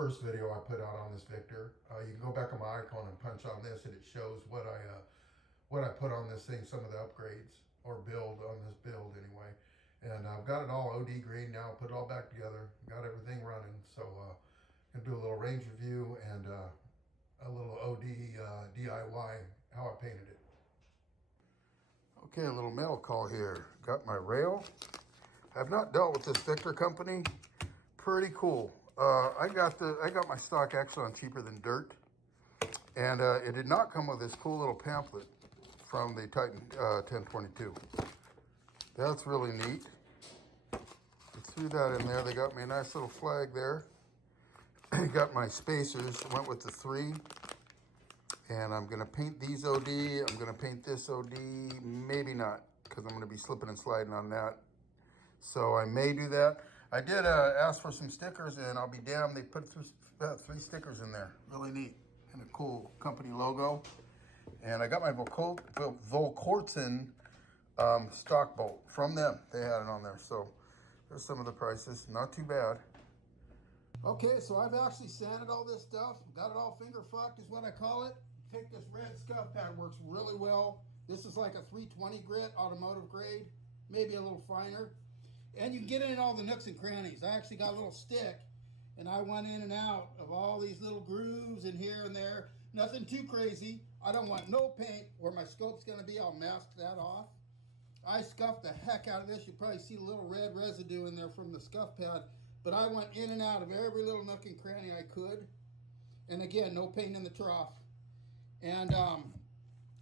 first video I put out on this Victor. You can go back on my icon and punch on this, and it shows what I put on this thing, some of the upgrades or build on this build anyway. And I've got it all OD green now, put it all back together, got everything running. So gonna do a little range review and a little OD DIY, how I painted it. Okay, a little mail call here. Got my rail. I've not dealt with this Victor company. Pretty cool. I got my stock actually on Cheaper Than Dirt, and it did not come with this cool little pamphlet from the Titan 1022. That's really neat. I threw that in there. They got me a nice little flag there. Got my spacers. Went with the 3. And I'm gonna paint these OD. I'm gonna paint this OD. Maybe not, because I'm gonna be slipping and sliding on that. So I may do that. I did ask for some stickers, and I'll be damned, they put 3 stickers in there. Really neat, and a cool company logo. And I got my Volkortzen stock bolt from them. They had it on there, so there's some of the prices. Not too bad. Okay, so I've actually sanded all this stuff. Got it all finger fucked is what I call it. Take this red scuff pad, works really well. This is like a 320 grit, automotive grade, maybe a little finer. And you can get in all the nooks and crannies. I actually got a little stick, and I went in and out of all these little grooves and here and there. Nothing too crazy. I don't want no paint. Where my scope's gonna be, I'll mask that off. I scuffed the heck out of this. You probably see a little red residue in there from the scuff pad, but I went in and out of every little nook and cranny I could. And again, no paint in the trough. And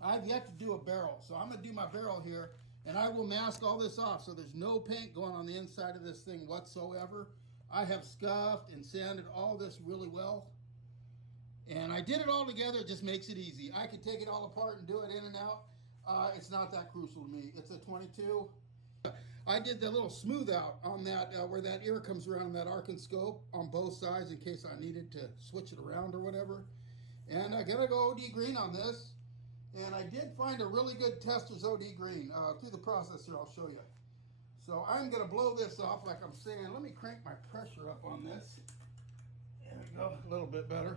I've yet to do a barrel, so I'm gonna do my barrel here, and I will mask all this off so there's no paint going on the inside of this thing whatsoever. I have scuffed and sanded all this really well, and I did it all together. It just makes it easy. I could take it all apart and do it in and out. It's not that crucial to me. It's a 22. I did the little smooth out on that where that ear comes around that arc and scope on both sides in case I needed to switch it around or whatever. And I gotta go OD green on this. And I did find a really good Tester's OD green through the process here. I'll show you. So I'm gonna blow this off like I'm saying. Let me crank my pressure up on this. There we go, a little bit better.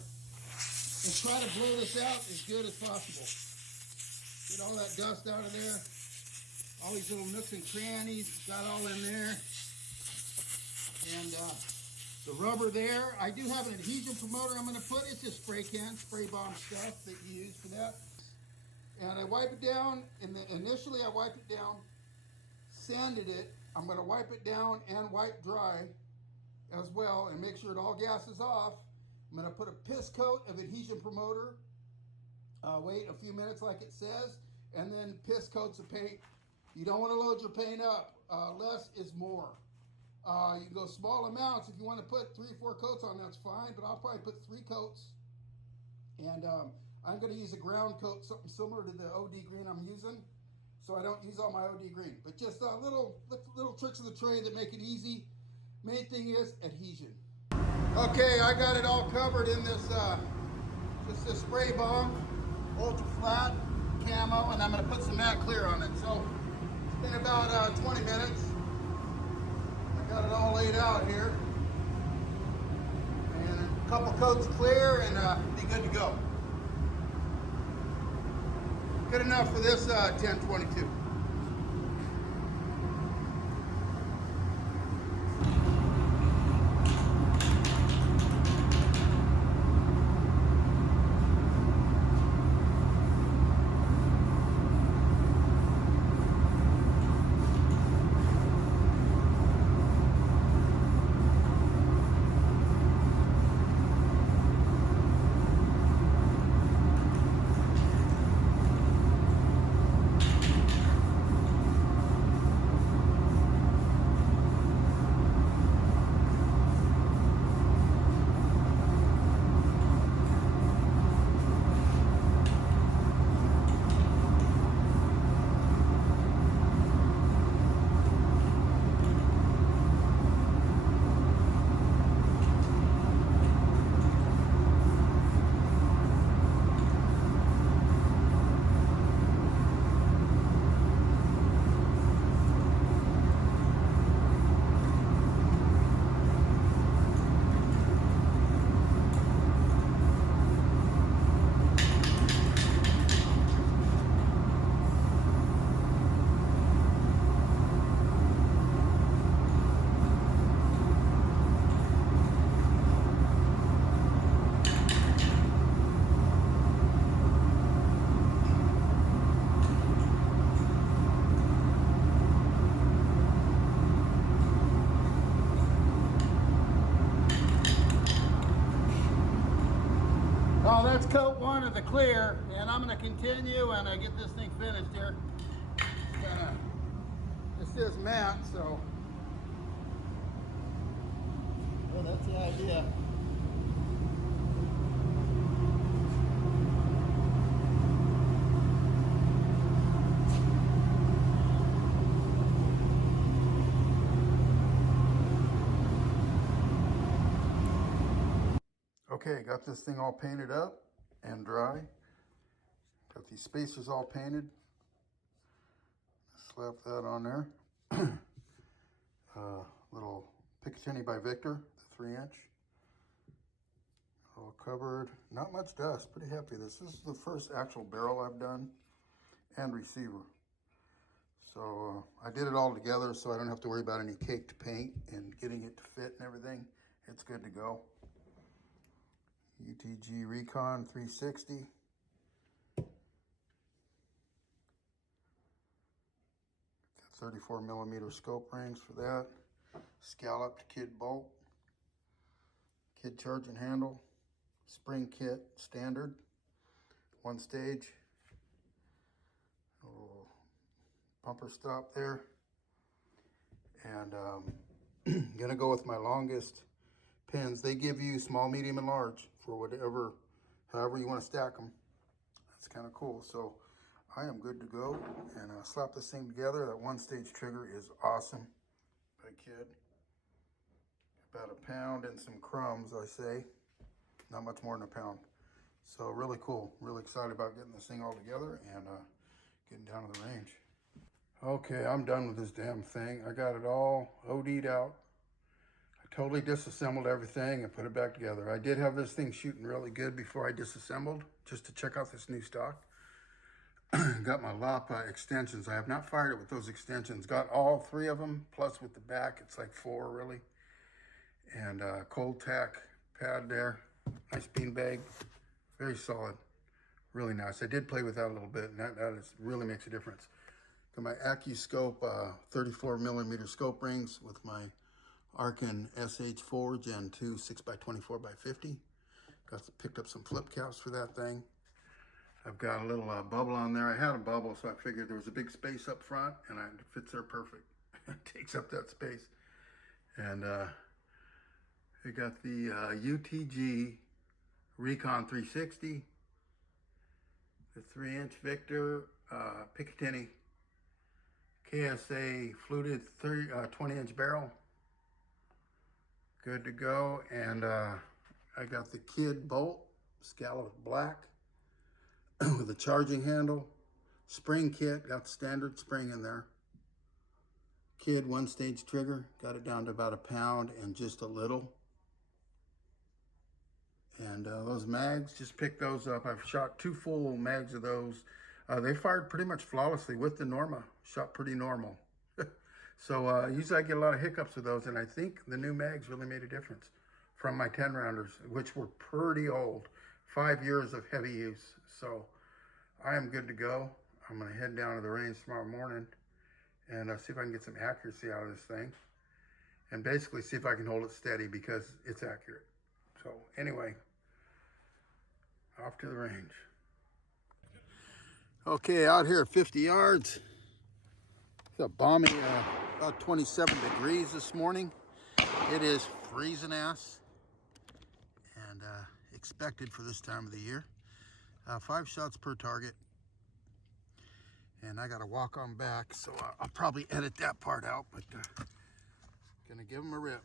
And try to blow this out as good as possible. Get all that dust out of there. All these little nooks and crannies, got all in there. And the rubber there, I do have an adhesion promoter I'm gonna put. It's just spray can, spray bomb stuff that you use for that. And I wipe it down, and initially I wipe it down, sanded it. I'm gonna wipe it down and wipe dry as well and make sure it all gases off. I'm gonna put a piss coat of adhesion promoter, wait a few minutes like it says, and then piss coats of paint. You don't wanna load your paint up. Less is more. You can go small amounts. If you want to put 3 or 4 coats on, that's fine, but I'll probably put 3 coats. And I'm going to use a ground coat, something similar to the OD green I'm using, so I don't use all my OD green. But just little tricks of the trade that make it easy. Main thing is adhesion. Okay, I got it all covered in this, just this spray bomb, ultra flat, camo, and I'm going to put some matte clear on it. So it's been about 20 minutes. Got it all laid out here, and a couple coats clear, and be good to go. Good enough for this 1022. Oh, that's coat 1 of the clear, and I'm going to continue and get this thing finished here. This is matte, so well, that's the idea. Okay, got this thing all painted up and dry. Got these spacers all painted. Slap that on there. Little Picatinny by Victor, the 3-inch. All covered. Not much dust. Pretty happy. This is the first actual barrel I've done and receiver. So I did it all together so I don't have to worry about any caked paint and getting it to fit and everything. It's good to go. UTG Recon 360. Got 34mm scope rings for that. Scalloped kid bolt. Kid charging handle. Spring kit standard. 1 stage. A little bumper stop there. And gonna go with my longest pins. They give you small, medium, and large for whatever, however you want to stack them. That's kind of cool. So I am good to go, and slap this thing together. That 1-stage trigger is awesome. By Kid. About a pound and some crumbs, I say. Not much more than a pound. So really cool. Really excited about getting this thing all together and getting down to the range. Okay, I'm done with this damn thing. I got it all OD'd out. Totally disassembled everything and put it back together. I did have this thing shooting really good before I disassembled, just to check out this new stock. Got my Lapa extensions. I have not fired it with those extensions. Got all 3 of them, plus with the back, it's like 4 really. And cold tack pad there. Nice bean bag. Very solid. Really nice. I did play with that a little bit, and that really makes a difference. Got my ACCU-SYNC 34mm scope rings with my Arkin SH4 Gen 2 6x24x50. Picked up some flip caps for that thing. I've got a little bubble on there. I had a bubble, so I figured there was a big space up front, and it fits there perfect. It takes up that space. And I got the UTG Recon 360, the 3-inch Victor Picatinny KSA fluted 20-inch barrel. Good to go. And I got the Kid bolt, scalloped black, with a charging handle. Spring kit, got the standard spring in there. Kid 1-stage trigger, got it down to about a pound and just a little. And those mags, just picked those up. I've shot 2 full mags of those. They fired pretty much flawlessly with the Norma. Shot pretty normal. So usually I get a lot of hiccups with those, and I think the new mags really made a difference from my 10-rounders, which were pretty old. 5 years of heavy use. So I am good to go. I'm gonna head down to the range tomorrow morning and see if I can get some accuracy out of this thing. And basically see if I can hold it steady because it's accurate. So anyway, off to the range. Okay, out here at 50 yards. It's a balmy, about 27 degrees this morning. It is freezing ass and expected for this time of the year. 5 shots per target. And I gotta walk on back, so I'll probably edit that part out, but gonna give them a rip.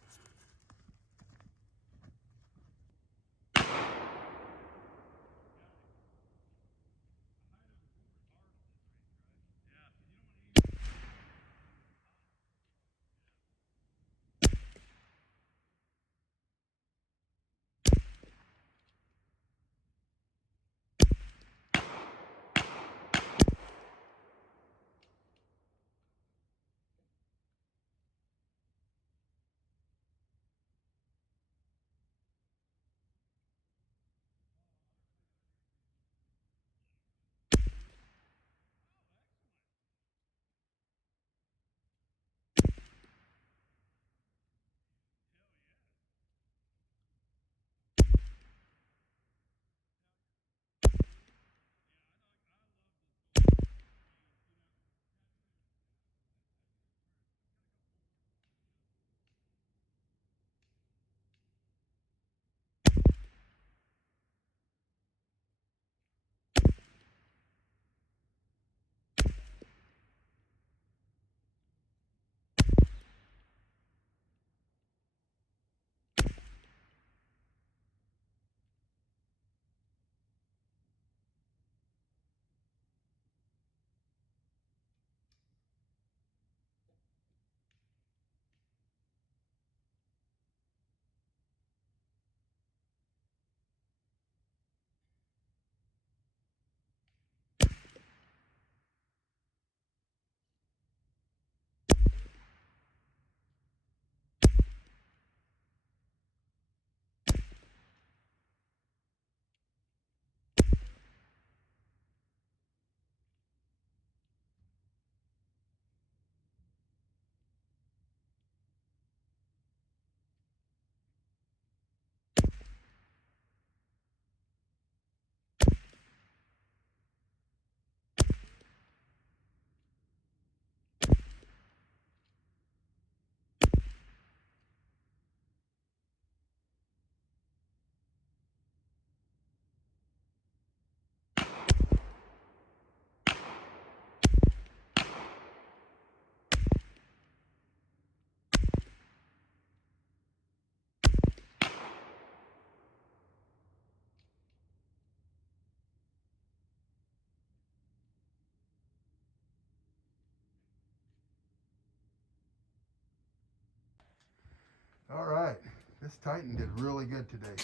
All right, this Titan did really good today.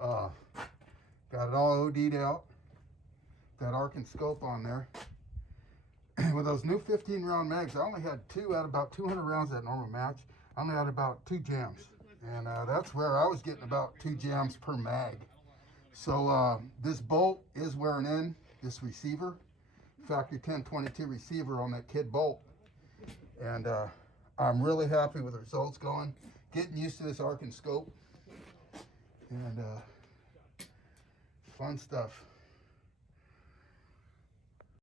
Got it all OD'd out. That arc and scope on there. With those new 15 round mags, I only had two out of about 200 rounds at Norma match. I only had about 2 jams. And that's where I was getting about 2 jams per mag. So this bolt is wearing in, this receiver. Factory 1022 receiver on that kid bolt. And I'm really happy with the results going. Getting used to this arc and scope. And fun stuff.